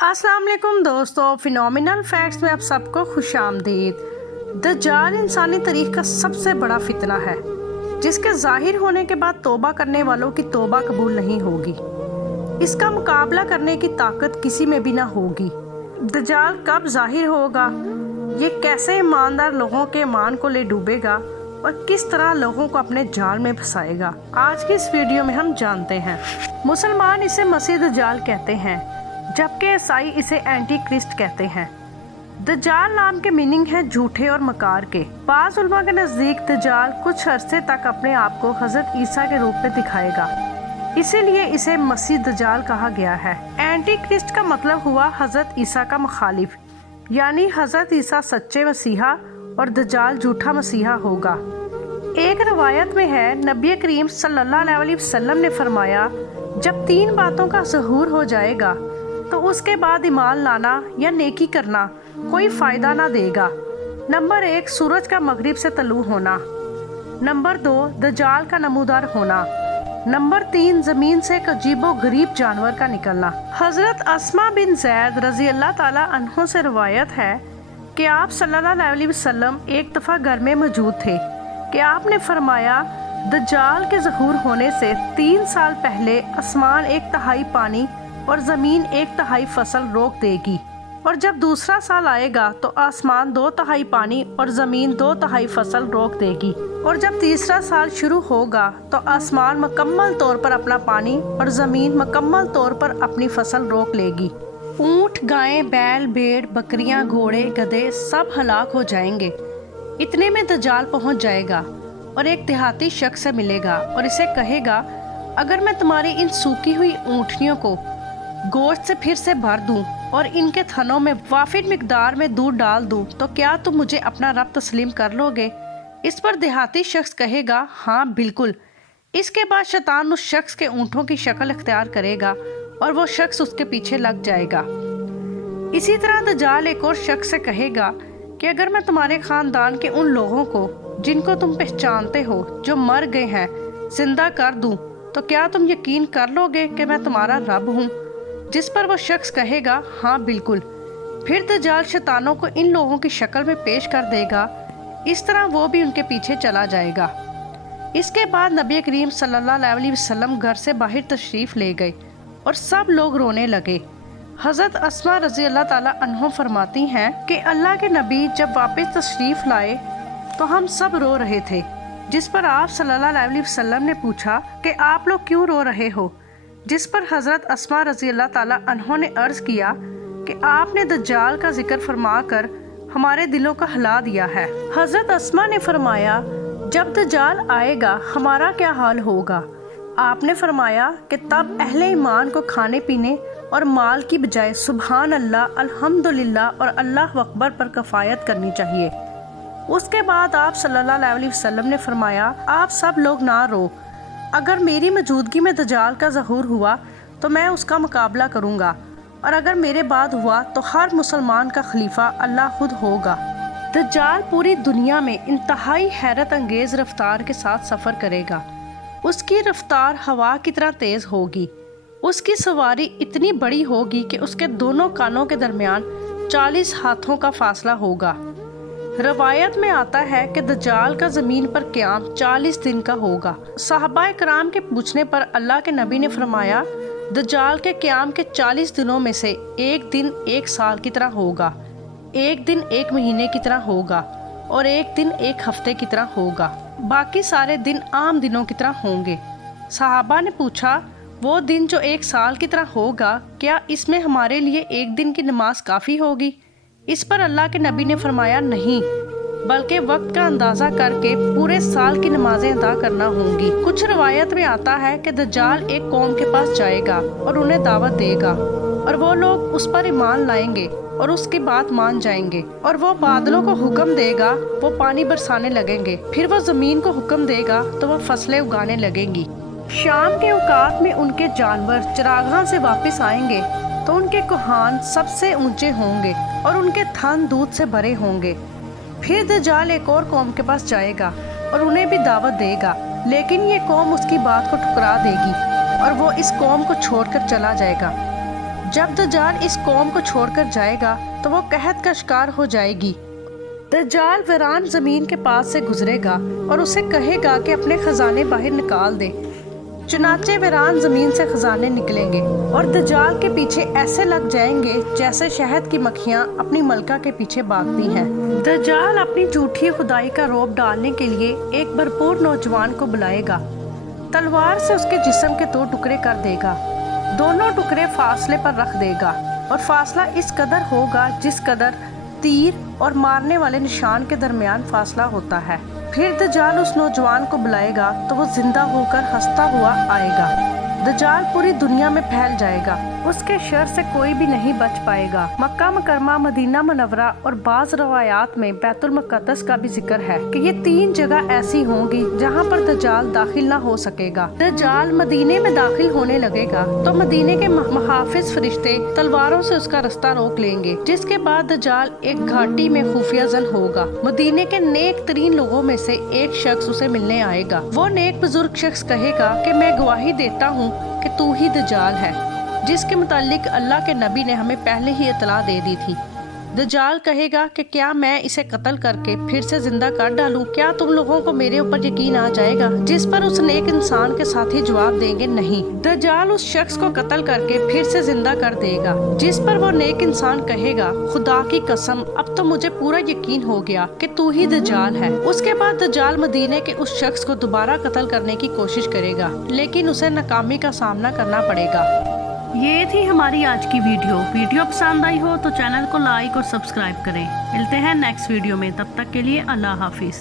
अस्सलाम वालेकुम दोस्तों, फिनोमिनल फैक्ट्स में आप सबको खुश आमदीद। दज्जाल इंसानी तारीख का सबसे बड़ा फितना है जिसके जाहिर होने के बाद तौबा करने वालों की तौबा कबूल नहीं होगी। इसका मुकाबला करने की ताकत किसी में भी ना होगी। दज्जाल कब जाहिर होगा, ये कैसे ईमानदार लोगों के ईमान को ले डूबेगा और किस तरह लोगों को अपने जाल में फंसाएगा, आज की इस वीडियो में हम जानते हैं। मुसलमान इसे मसीह दज्जाल कहते हैं जबकि ईसाई इसे एंटी क्रिस्ट कहते हैं। दज्जाल नाम के मीनिंग है झूठे और मकार के। बाज़ उलमा के नज़दीक दज्जाल कुछ अरसे तक अपने आप को हज़रत ईसा के रूप में दिखाएगा, इसीलिए इसे मसीह दज्जाल कहा गया है। एंटी क्रिस्ट का मतलब हुआ हज़रत ईसा का मुखालिफ, यानी हज़रत ईसा सच्चे मसीहा और दज्जाल झूठा मसीहा होगा। एक रवायत में है, नबी करीम सल्लल्लाहु अलैहि वसल्लम ने फरमाया, जब 3 बातों का ज़हूर हो जाएगा तो उसके बाद ईमान लाना या नेकी करना कोई फ़ायदा ना देगा। नंबर 1, सूरज का मगरिब से तलू होना। नंबर 2, दज्जाल का नमूदार होना। नंबर 3, ज़मीन से एक अजीबो गरीब जानवर का निकलना। हज़रत अस्मा बिन ज़ैद रज़ी अल्लाह ताला अन्हो से रवायत है कि आप सल्लल्लाहु अलैहि वसल्लम एक दफ़ा घर में मौजूद थे कि आपने फरमाया, दज्जाल के ज़हूर होने से 3 साल पहले आसमान 1/3 पानी और ज़मीन 1/3 फसल रोक देगी, और जब दूसरा साल आएगा तो आसमान 2/3 पानी और ज़मीन 2/3 फसल रोक देगी, और जब तीसरा साल शुरू होगा तो आसमान मुकम्मल तौर पर अपना पानी और ज़मीन मुकम्मल तौर पर अपनी फसल रोक लेगी। ऊँट, गायें, बैल, भेड़, बकरियां, घोड़े, गधे सब हलाक हो जाएंगे। इतने में दज्जाल पहुंच जाएगा और एक देहाती शख्स से मिलेगा और इसे कहेगा, अगर मैं तुम्हारी इन सूखी हुई ऊँटनियों को गोश्त से फिर से भर दूं और इनके थनों में वाफिर मिकदार में दूध डाल दूं तो क्या तुम मुझे अपना रब तस्लीम कर लोगे? इस पर देहाती शख्स कहेगा, हाँ बिल्कुल। इसके बाद शैतान उस शख्स के ऊँटों की शक्ल इख्तियार करेगा और वो शख्स उसके पीछे लग जाएगा। इसी तरह दज्जाल एक और शख्स से कहेगा कि अगर मैं तुम्हारे खानदान के उन लोगों को जिनको तुम पहचानते हो जो मर गए हैं जिंदा कर दूं तो क्या तुम यकीन कर लोगे कि मैं तुम्हारा रब हूँ? जिस पर वो शख्स कहेगा, हाँ बिल्कुल। फिर दज्जाल शैतानों को इन लोगों की शक्ल में पेश कर देगा, इस तरह वो भी उनके पीछे चला जाएगा। इसके बाद नबी करीम सल्लल्लाहु अलैहि वसल्लम घर से बाहर तशरीफ़ ले गए और सब लोग रोने लगे। हज़रत अस्मा रज़ी अल्लाह ताला अन्हो फरमाती हैं कि अल्लाह के नबी जब वापस तशरीफ़ लाए तो हम सब रो रहे थे, जिस पर आप सल्लल्लाहु अलैहि वसल्लम ने पूछा कि आप लोग क्यों रो रहे हो? जिस पर हज़रत अस्मा रज़ी अल्लाह ताला अन्हो ने अर्ज़ किया कि आपने दज्जाल का जिक्र फरमाकर हमारे दिलों को हिला दिया है। हज़रत अस्मा ने फरमाया, जब दज्जाल आएगा हमारा क्या हाल होगा? आपने फरमाया कि तब अहले ईमान को खाने पीने और माल की बजाय सुबहान अल्लाह, अल्हम्दुलिल्लाह और अल्लाह अकबर पर कफ़ायत करनी चाहिए। उसके बाद आप सल्लल्लाहु अलैहि वसल्लम ने फरमाया, आप सब लोग ना रो। अगर मेरी मौजूदगी में दज्जाल का ज़हूर हुआ तो मैं उसका मुकाबला करूँगा, और अगर मेरे बाद हुआ तो हर मुसलमान का खलीफा अल्लाह खुद होगा। दज्जाल पूरी दुनिया में इंतहाई हैरत अंगेज़ रफ्तार के साथ सफ़र करेगा। उसकी रफ्तार हवा की तरह तेज़ होगी। उसकी सवारी इतनी बड़ी होगी कि उसके दोनों कानों के दरमियान 40 हाथों का फासला होगा। रवायत में आता है कि दज्जाल का ज़मीन पर क़याम 40 दिन का होगा। सहाबाए कराम के पूछने पर अल्लाह के नबी ने फरमाया, दज्जाल के क़याम के 40 दिनों में से एक दिन 1 साल की तरह होगा, एक दिन 1 महीने की तरह होगा और एक दिन 1 हफ्ते की तरह होगा। बाकी सारे दिन आम दिनों की तरह होंगे। सहाबा ने पूछा, वो दिन जो 1 साल की तरह होगा, क्या इसमें हमारे लिए एक दिन की नमाज काफ़ी होगी? इस पर अल्लाह के नबी ने फरमाया, नहीं, बल्कि वक्त का अंदाज़ा करके पूरे साल की नमाजें अदा करना होंगी। कुछ रवायत में आता है कि दज्जाल एक कौम के पास जाएगा और उन्हें दावत देगा, और वो लोग उस पर ईमान लाएंगे और उसकी बात मान जाएंगे, और वो बादलों को हुक्म देगा, वो पानी बरसाने लगेंगे। फिर वो ज़मीन को हुक्म देगा तो वो फसलें उगाने लगेंगी। शाम के औकात में उनके जानवर चरागाह से वापस आएंगे तो उनके कुहान सबसे ऊंचे होंगे और उनके थन दूध से भरे होंगे। फिर दज्जाल एक और कौम के पास जाएगा और उन्हें भी दावत देगा, लेकिन ये कौम उसकी बात को ठुकरा देगी और वो इस कौम को छोड़कर चला जाएगा। जब दज्जाल इस कौम को छोड़कर जाएगा तो वो कहत का शिकार हो जाएगी। दज्जाल वीरान जमीन के पास से गुजरेगा और उसे कहेगा कि अपने खजाने बाहर निकाल दे। चुनाचे वीरान जमीन से खजाने निकलेंगे और दज्जाल के पीछे ऐसे लग जाएंगे जैसे शहद की मक्खियाँ अपनी मलका के पीछे भागती हैं। दज्जाल अपनी झूठी खुदाई का रौब डालने के लिए एक भरपूर नौजवान को बुलाएगा। तलवार से उसके जिस्म के 2 टुकड़े कर देगा। दोनों टुकड़े फासले पर रख देगा और फासला इस कदर होगा जिस कदर तीर और मारने वाले निशान के दरमियान फासला होता है। फिर दज्जाल उस नौजवान को बुलाएगा तो वो जिंदा होकर हंसता हुआ आएगा। दज्जाल पूरी दुनिया में फैल जाएगा। उसके शर से कोई भी नहीं बच पाएगा। मक्का मुकरमा, मदीना मुनव्वरा और बाज़ रवायात में बैतुल मुक़द्दस का भी जिक्र है कि ये 3 जगह ऐसी होंगी जहाँ पर दज्जाल दाखिल ना हो सकेगा। दज्जाल मदीने में दाखिल होने लगेगा तो मदीने के मुहाफिज फरिश्ते तलवारों से उसका रास्ता रोक लेंगे, जिसके बाद दज्जाल एक घाटी में खुफिया जन होगा। मदीने के नेक तरीन लोगों में से एक शख्स उसे मिलने आएगा। वो नेक बुजुर्ग शख्स कहेगा कि मैं गवाही देता हूँ कि तू ही दज्जाल है, जिसके मुतालिक अल्लाह के नबी ने हमें पहले ही इतला दे दी थी। दज्जाल कहेगा कि क्या मैं इसे कत्ल करके फिर से जिंदा कर डालूं? क्या तुम लोगों को मेरे ऊपर यकीन आ जाएगा? जिस पर उस नेक इंसान के साथी जवाब देंगे नहीं। दज्जाल उस शख्स को कत्ल करके फिर से जिंदा कर देगा, जिस पर वो नेक इंसान कहेगा खुदा की कसम अब तो मुझे पूरा यकीन हो गया कि तू ही दज्जाल है। उसके बाद दज्जाल मदीने के उस शख्स को दोबारा कत्ल करने की कोशिश करेगा, लेकिन उसे नाकामी का सामना करना पड़ेगा। ये थी हमारी आज की वीडियो पसंद आई हो तो चैनल को लाइक और सब्सक्राइब करें। मिलते हैं नेक्स्ट वीडियो में, तब तक के लिए अल्लाह हाफिज।